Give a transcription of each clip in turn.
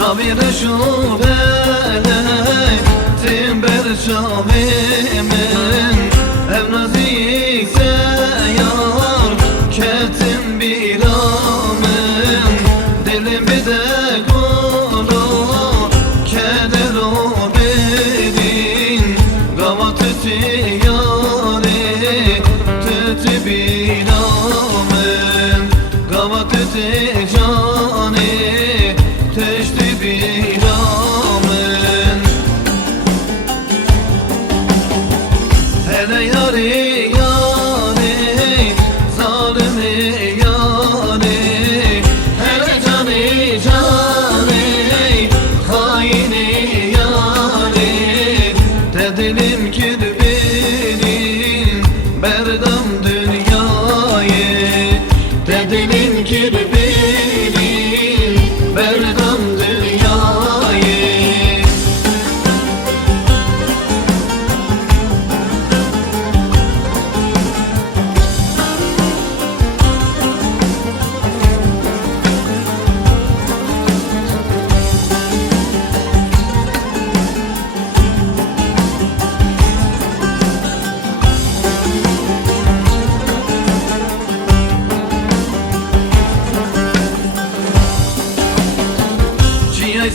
شاویر شوره تیم بر شاویمن ev nazik seyar ketim biramın dilim bir de kulu keder o bedin gavat tiyari tütü biramın gavat tiyani teşti biramın hele yari yari zalimi yari hele cani cani haini yari dedilim kirpinin berdam dünyayı dedilim kirpinin berdam dünyayı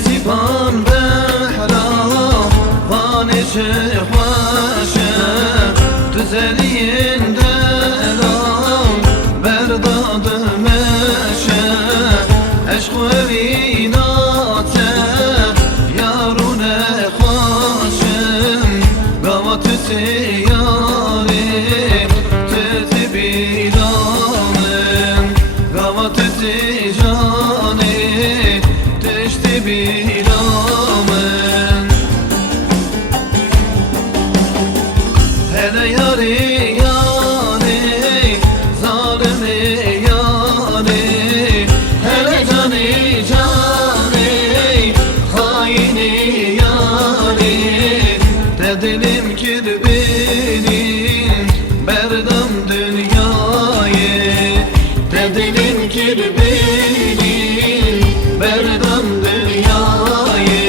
سیبان بحرا وانش خوشه تو زرین دلان برداد مشه عشق و ویناته یارون خوشم گوات سیاری تت بیرانم گوات تیجانی تشتی بیرامن hele yari yari zalimi yari hele cani cani haini yari dedilim kirpinin berdam dünyayı dedilim kirpinin berdam dünyayı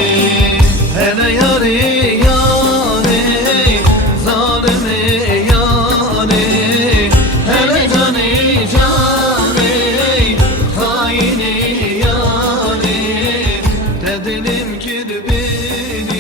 hele yari yari zalimi yari hele cani cani haini yari dedilim kirpinin